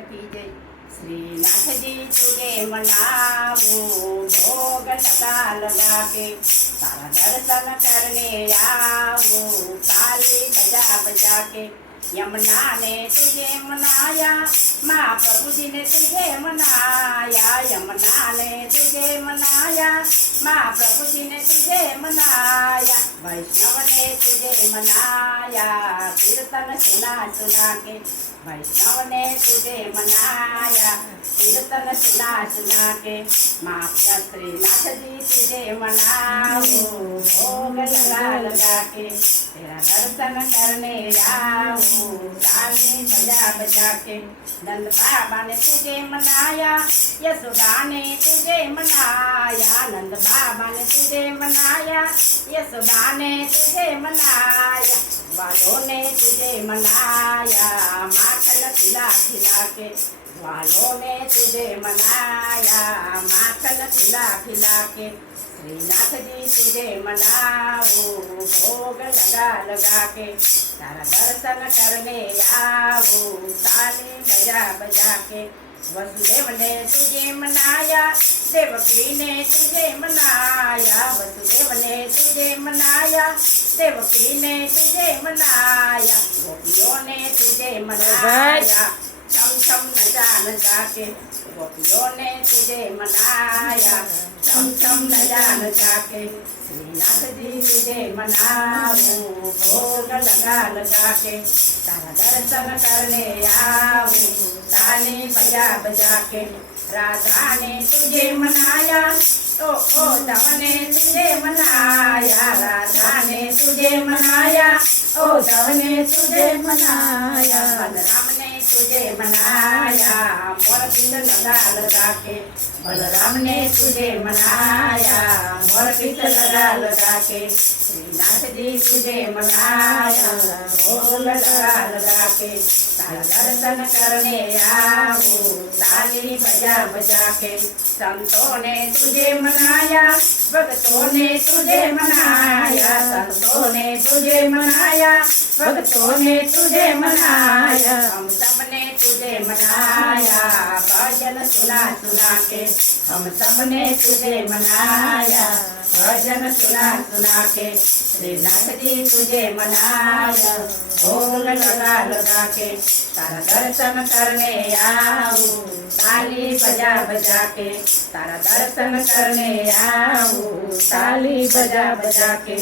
की जय श्रीनाथजी तुझे मनाऊं भोग लगा लगा के तारा दर्शन करने आऊँ ताली बजा बजा के यमुना ने तुझे मनाया माँ प्रभु जी ने तुझे मनाया यमुना ने तुझे मनाया माँ प्रभु जी ने तुझे मनाया वैष्णव ने तुझे मनाया कीर्तन सुना सुना के वैष्णव ने तुझे मनाया कीर्तन सुना सुना के माँ श्रीनाथ जी तुझे मनाओ भोग लगा लगा के तेरा दर्शन करने आओ बजा बजा के नंद बाबा ने तुझे मनाया, यशोदा ने तुझे मनाया। नंद बाबा ने तुझे मनाया, यशोदा ने तुझे मनाया, वालों ने तुझे मनाया, माखन खिला खिला के, वालों ने तुझे मनाया, माखन खिला खिला के श्रीनाथ जी तुझे मनाओ, भोग लगा लगा के, तारा दर्शन करने आओ, ताली बजा बजा के वसुदेव ने तुझे मनाया देवकी ने तुझे मनाया वसुदेव ने तुझे मनाया देवकी ने तुझे मनाया गोपियों ने तुझे मनाया छम छम नचा नचा के गोपियों ने तुझे मनाया छम छम नचा नचा के श्रीनाथ जी तुझे मनाओ भोग ताली बजा बजा के राधा ने तुझे मनाया, ओ ओ धव ने तुझे मनाया। राधा ने तुझे मनाया, ओ धव ने तुझे मनाया। बलराम ने तुझे मनाया, मोर पिंड लगा लगा के। बलराम ने तुझे मनाया, मोर पिंड लगा लगा के। श्रीनाथ जी तुझे मनाया। के दर्शन करने आओ ताली बजा बजा के संतों ने तुझे मनाया भक्तों ने तुझे मनाया संतों ने तुझे मनाया भक्तों ने तुझे मनाया हम सबने तुझे मनाया भजन सुना सुना के हम सबने तुझे मनाया भजन सुना सुना के श्री श्रीनाथ जी तुझे मनाया भोग लगा लगा के तारा दर्शन करने आओ ताली बजा बजा के तारा दर्शन करने आओ ताली बजा बजा के